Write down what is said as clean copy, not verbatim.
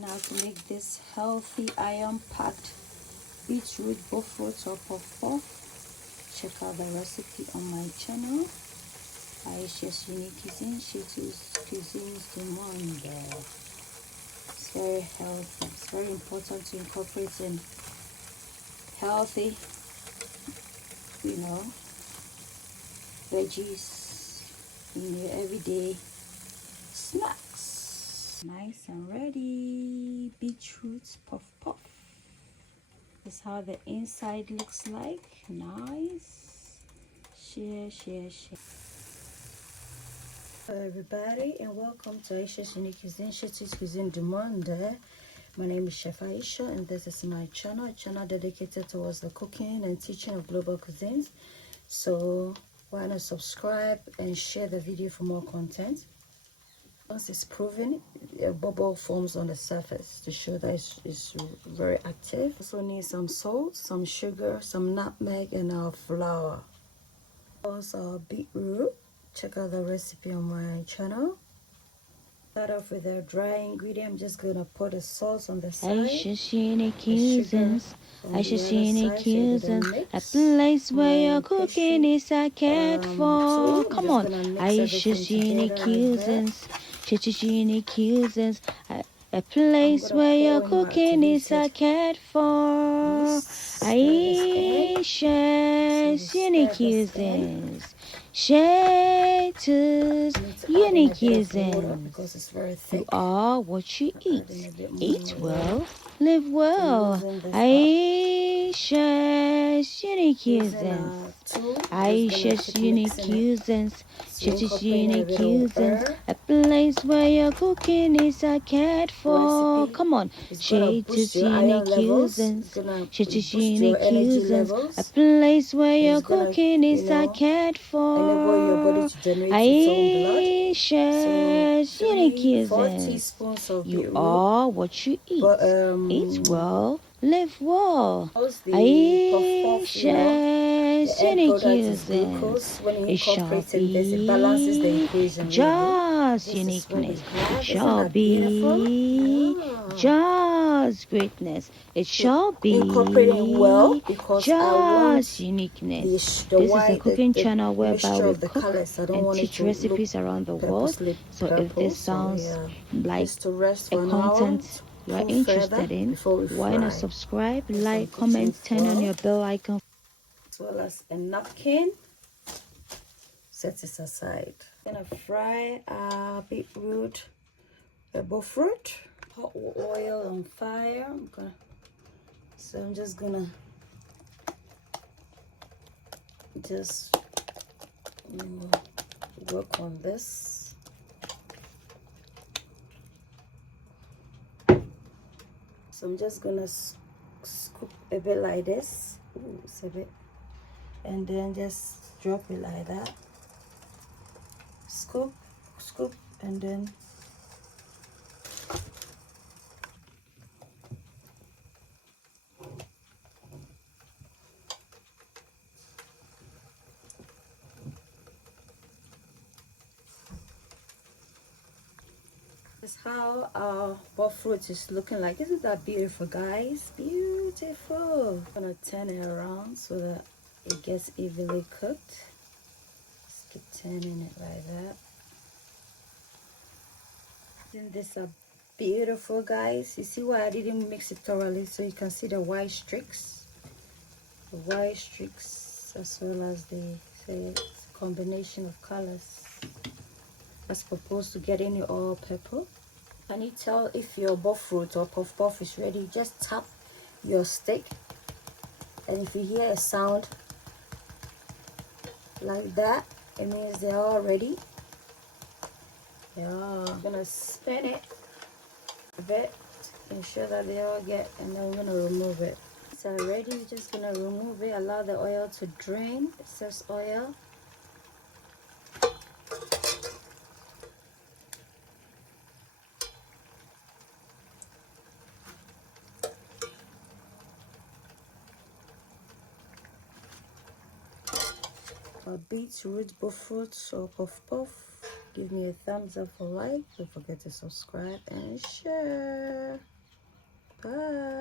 learn how to make this healthy iron-packed beetroot Bofroat or Puffpuff, check out the recipe on my channel. Aisha's Unique Cuisine, Shito's Cuisines du Monde. It's very healthy. It's very important to incorporate in healthy, veggies in your everyday snacks. Nice and ready. Beetroot Puff. This is how the inside looks like. Nice. Share. Hello everybody, and welcome to Aisha's Unique Cuisine, Shito's Cuisine du Monde. My name is Chef Aisha, and this is my channel, a channel dedicated towards the cooking and teaching of global cuisines. So why not subscribe and share the video for more content. Once it's proven, a bubble forms on the surface to show that it's very active. Also need some salt, some sugar, some nutmeg, and our flour. Also our beetroot. Check out the recipe on my channel. Start off with a dry ingredient. I'm just gonna put the sauce on the side. Aisha's Unique Cuisines, Aisha's Unique Cuisines, a place where your cooking is a cared for. Come on, Aisha's Unique Cuisines, Aisha's Unique Cuisines, a place where your cooking is a cared for. Aisha's Unique Cuisines. Shito's Unique Cuisines. You are what you eat. Eat well, live well. Aisha's Unique Cuisines. Aisha's Unique Cuisines. Shito's Unique Cuisines. A place where your cooking is cared for. Come on. Shito's Unique Cuisines. Shito's Unique Cuisines. A place where your cooking is cared for. Aisha's Unique Cuisines. You are what you eat. Eat well, live well. Aisha's Unique Cuisines. It shall be just uniqueness. It shall be just greatness. It shall be just uniqueness. This is a cooking channel whereby we cook and teach recipes around the world. So if this sounds like a content you are interested in, why not subscribe, like, comment, turn on your bell icon. As well as a napkin. Set this aside. I'm gonna fry our beetroot, a Bofroat. Hot oil on fire. I'm just gonna work on this. So I'm just gonna scoop a bit like this. Ooh, it's a bit, and then just drop it like that. Scoop, and then this is how our Bofroat is looking like. Isn't that beautiful, guys? Beautiful. I'm gonna turn it around so that it gets evenly cooked. Just keep turning it like that. Isn't this a beautiful, guys? You see why I didn't mix it thoroughly, so you can see the white streaks, as well as the combination of colors as opposed to getting it all purple. Can you tell if your Bofroat or Puffpuff is ready? Just tap your stick, and if you hear a sound like that, it means they're all ready. Yeah, I'm gonna spin it a bit, ensure that they all get, and then I'm gonna remove it. So ready, you're just gonna remove it, allow the oil to drain, excess oil. Beetroot Bofroat or Puffpuff. Give me a thumbs up for like. Don't forget to subscribe and share. Bye.